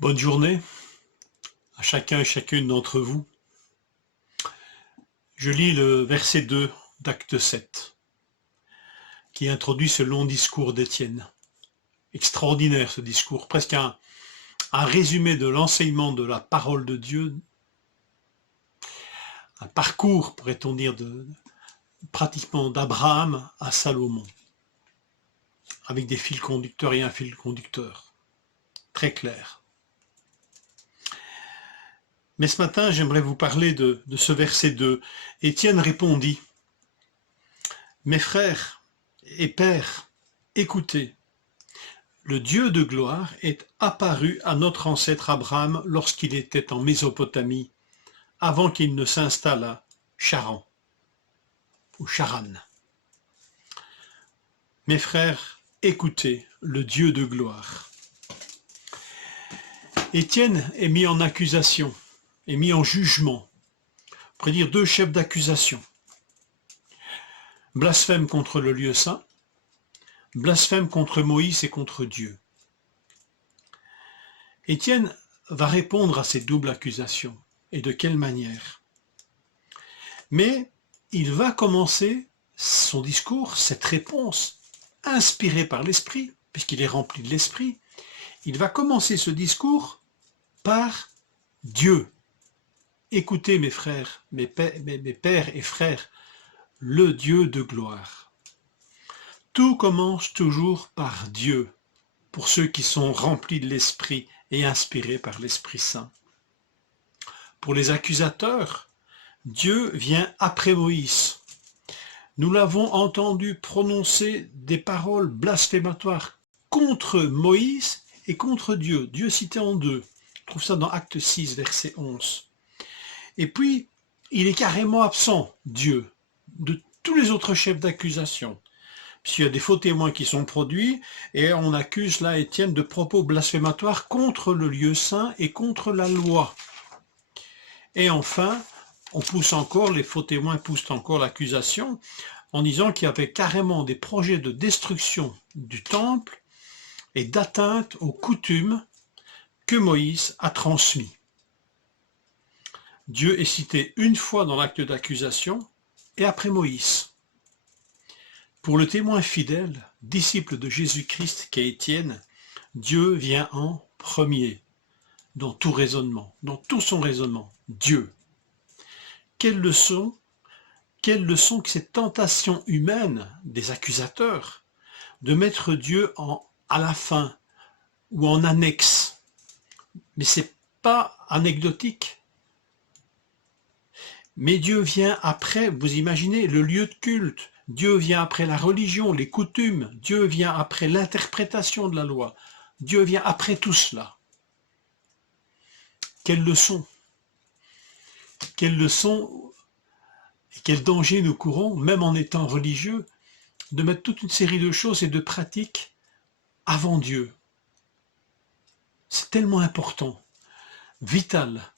Bonne journée à chacun et chacune d'entre vous. Je lis le verset 2 d'Acte 7, qui introduit ce long discours d'Étienne. Extraordinaire ce discours, presque un résumé de l'enseignement de la parole de Dieu, un parcours, pourrait-on dire, pratiquement d'Abraham à Salomon, avec des fils conducteurs et un fil conducteur, très clair. Mais ce matin, j'aimerais vous parler de ce verset 2. Étienne répondit, « Mes frères et pères, écoutez, le Dieu de gloire est apparu à notre ancêtre Abraham lorsqu'il était en Mésopotamie, avant qu'il ne s'installe à Charan, ou Charan. Mes frères, écoutez le Dieu de gloire. » Étienne est mis en accusation, est mis en jugement. On pourrait dire deux chefs d'accusation. Blasphème contre le lieu saint, blasphème contre Moïse et contre Dieu. Étienne va répondre à ces doubles accusations. Et de quelle manière? Mais il va commencer son discours, cette réponse, inspirée par l'Esprit, puisqu'il est rempli de l'Esprit, il va commencer ce discours par Dieu. Écoutez mes frères, mes pères et frères, le Dieu de gloire. Tout commence toujours par Dieu, pour ceux qui sont remplis de l'Esprit et inspirés par l'Esprit Saint. Pour les accusateurs, Dieu vient après Moïse. Nous l'avons entendu prononcer des paroles blasphématoires contre Moïse et contre Dieu. Dieu cité en deux. On trouve ça dans Acte 6, verset 11. Et puis, il est carrément absent, Dieu, de tous les autres chefs d'accusation. Puisqu'il y a des faux témoins qui sont produits, et on accuse là Étienne de propos blasphématoires contre le lieu saint et contre la loi. Et enfin, les faux témoins poussent encore l'accusation en disant qu'il y avait carrément des projets de destruction du temple et d'atteinte aux coutumes que Moïse a transmis. Dieu est cité une fois dans l'acte d'accusation et après Moïse. Pour le témoin fidèle, disciple de Jésus-Christ qu'est Étienne, Dieu vient en premier dans tout raisonnement, dans tout son raisonnement, Dieu. Quelle leçon que cette tentation humaine des accusateurs de mettre Dieu à la fin ou en annexe. Mais c'est pas anecdotique. Mais Dieu vient après, vous imaginez, le lieu de culte. Dieu vient après la religion, les coutumes. Dieu vient après l'interprétation de la loi. Dieu vient après tout cela. Quelle leçon! Quelle leçon et quel danger nous courons, même en étant religieux, de mettre toute une série de choses et de pratiques avant Dieu. C'est tellement important, vital,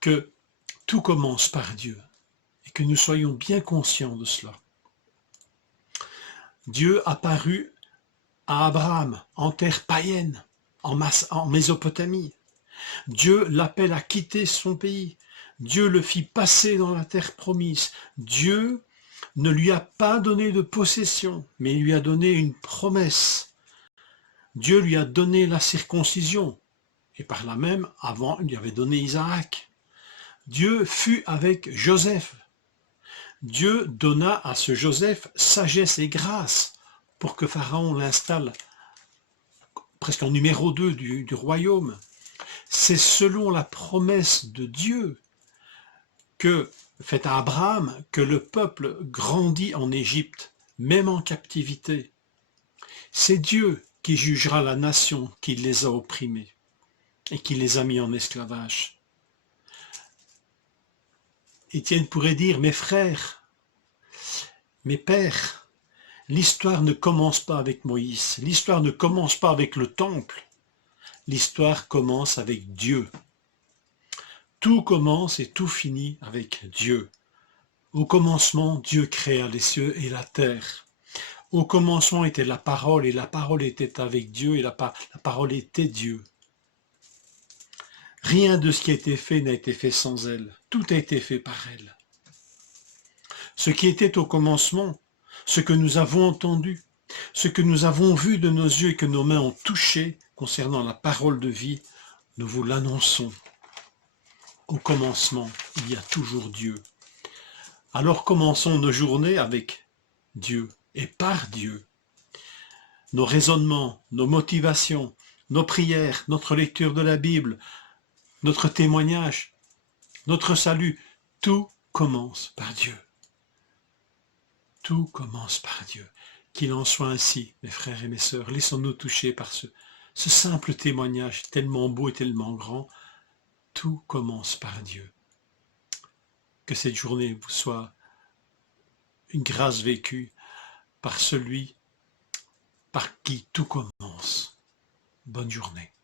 que tout commence par Dieu et que nous soyons bien conscients de cela. Dieu apparut à Abraham en terre païenne, en Mésopotamie. Dieu l'appelle à quitter son pays. Dieu le fit passer dans la terre promise. Dieu ne lui a pas donné de possession, mais il lui a donné une promesse. Dieu lui a donné la circoncision. Et par là même, avant, il lui avait donné Isaac. Dieu fut avec Joseph. Dieu donna à ce Joseph sagesse et grâce pour que Pharaon l'installe presque en numéro 2 du royaume. C'est selon la promesse de Dieu faite à Abraham que le peuple grandit en Égypte, même en captivité. C'est Dieu qui jugera la nation qui les a opprimés et qui les a mis en esclavage. Étienne pourrait dire, mes frères, mes pères, l'histoire ne commence pas avec Moïse, l'histoire ne commence pas avec le temple, l'histoire commence avec Dieu. Tout commence et tout finit avec Dieu. Au commencement, Dieu créa les cieux et la terre. Au commencement était la parole, et la parole était avec Dieu, et la parole était Dieu. Rien de ce qui a été fait n'a été fait sans elle. Tout a été fait par elle. Ce qui était au commencement, ce que nous avons entendu, ce que nous avons vu de nos yeux et que nos mains ont touché concernant la parole de vie, nous vous l'annonçons. Au commencement, il y a toujours Dieu. Alors commençons nos journées avec Dieu et par Dieu. Nos raisonnements, nos motivations, nos prières, notre lecture de la Bible, notre témoignage, notre salut, tout commence par Dieu. Tout commence par Dieu. Qu'il en soit ainsi, mes frères et mes sœurs. Laissons-nous toucher par ce simple témoignage tellement beau et tellement grand. Tout commence par Dieu. Que cette journée vous soit une grâce vécue par celui par qui tout commence. Bonne journée.